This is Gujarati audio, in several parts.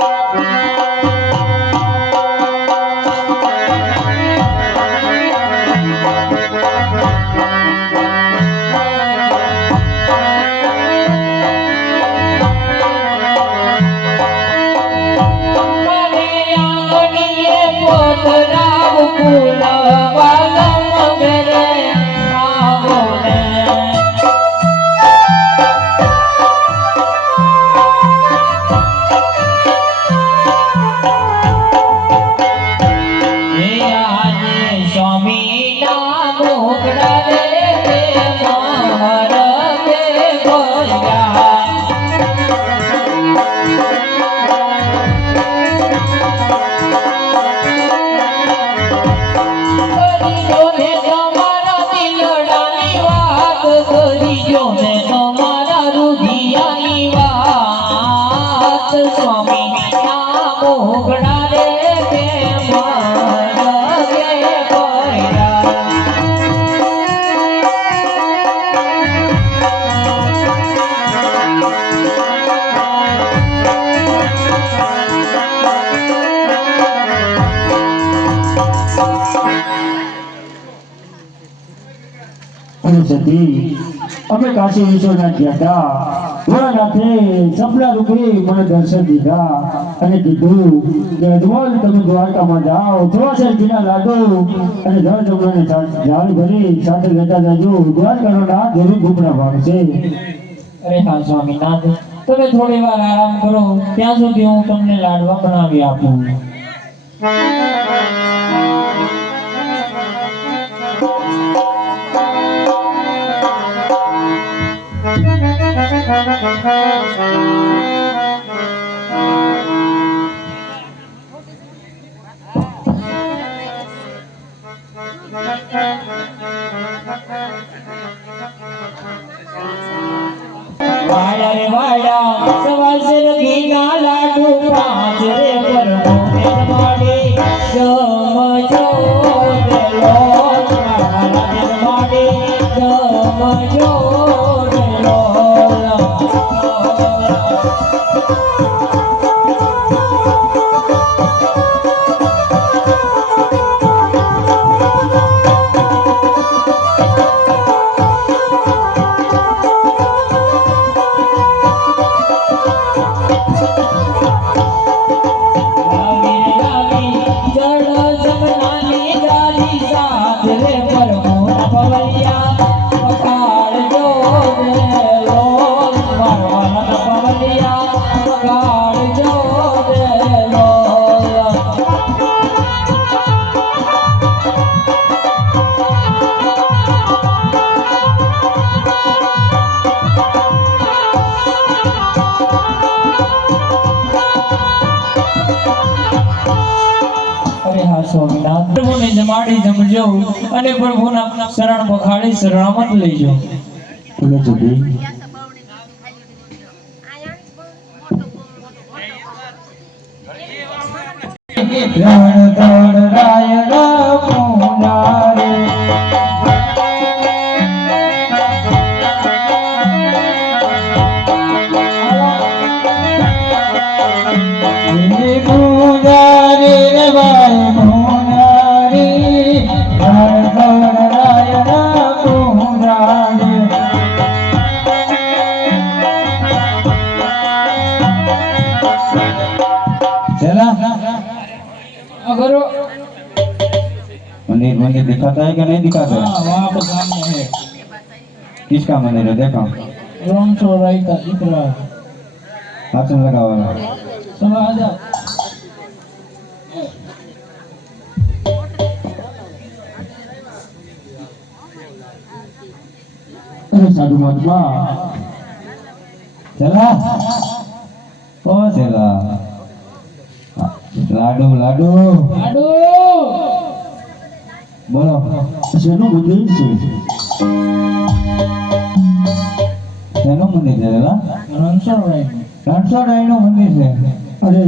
મને અમે કાશી વિશ્વનાથ ગયા હતા. ભોળાનાથે સપના રૂપી મને દર્શન દીધા. અને કીધું કે અજમલ તમે દ્વારકામાં જાઓ. જોવાશે ઘીના લાડુ અને જળ જમવાની જાળ ભરી સાથે લેતા જજો. દ્વારકાનો નાથ જરૂર ઘૂમરા ભાગશે. અરે હા સ્વામીનાથ તમે થોડી વાર આરામ કરો. ત્યાં સુધી હું તમને લાડવા બનાવી આપું. વાડા Thank you. જમજો અને પ્રભુના શરણ પખાડી શરણામત લઈ જાઉં. રાણ રણ રાય રાયણ चला અગરો मंदिर मंदिर दिखाता है कि नहीं दिखाता है हाँ वहाँ पे सामने है किसका मंदिर है देखो रणछोड़ रायता इतरा हाथ में लगा हुआ है चलो आ जाओ अरे साधु महात्मा चला ओ चला લાડો લાડો લાડો બોલો શેનું મંદિર છે શેનું મંદિર છે દાદા રણછોડરાય રણછોડરાયનું મંદિર છે અરે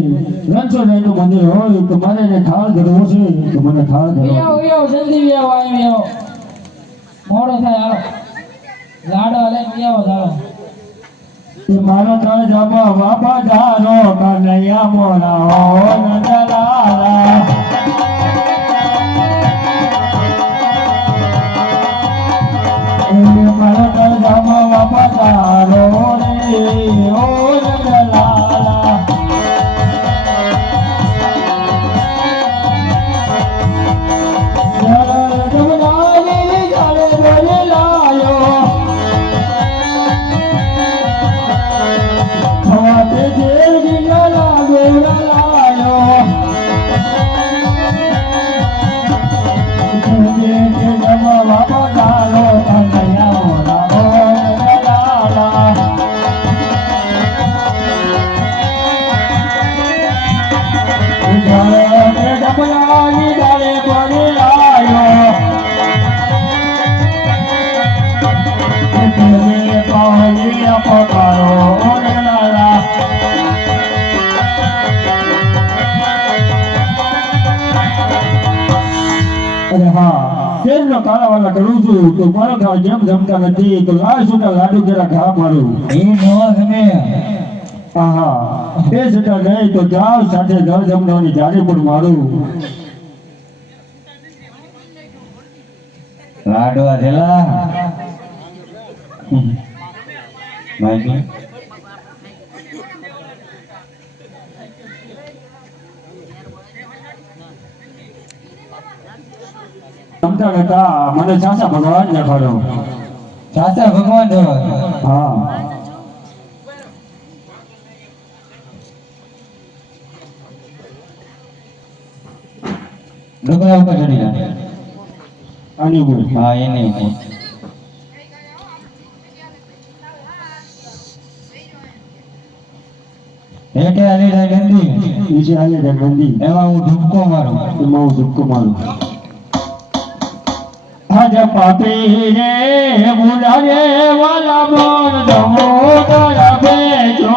રણછોડરાયનું મંદિર હોય તો મારે એને થાળ ધરવો છે તો મને થાળ ધરવો આવો આવો જલ્દી આવો આવી આવો મોડો થાય આવો લાડો લઈને આવો લાડો મારો ત્રણ જમો બાપા જારો કનૈયા મોરા અરે હા છું તો મારો ખાવ જેમ જમતા નથી, તો લાલ સુટા લાડુ જરા ઘા મારું? એ નો. ગમે આહા. બે સુટા નહીં તો જાવ સાથે જળ જમવાની જારી પણ મારું. લાડવા થેલા. મને ચાચા ભગવાન દેખાડો સાચા ભગવાન હા. ડુંગરા ઉપર ચડી જા આની બોલ હા એને એને. હેઠે આલી જાય ગંદી. નીચે આલે છે ગંદી. એમાં હું ધુબકો મારું. એમાં હું મારું. હજ પાપી રે ભૂલા રે વાલા મોર દમો દયા બેજો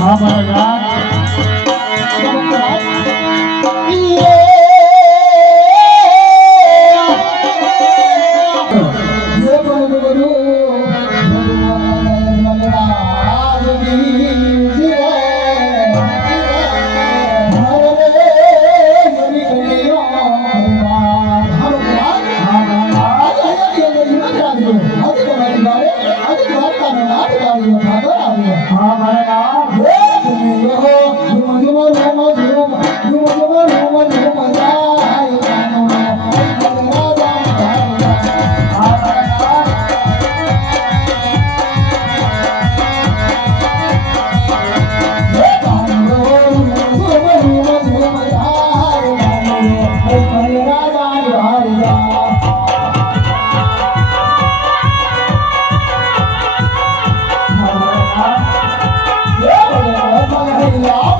મારા આજે Hallelujah.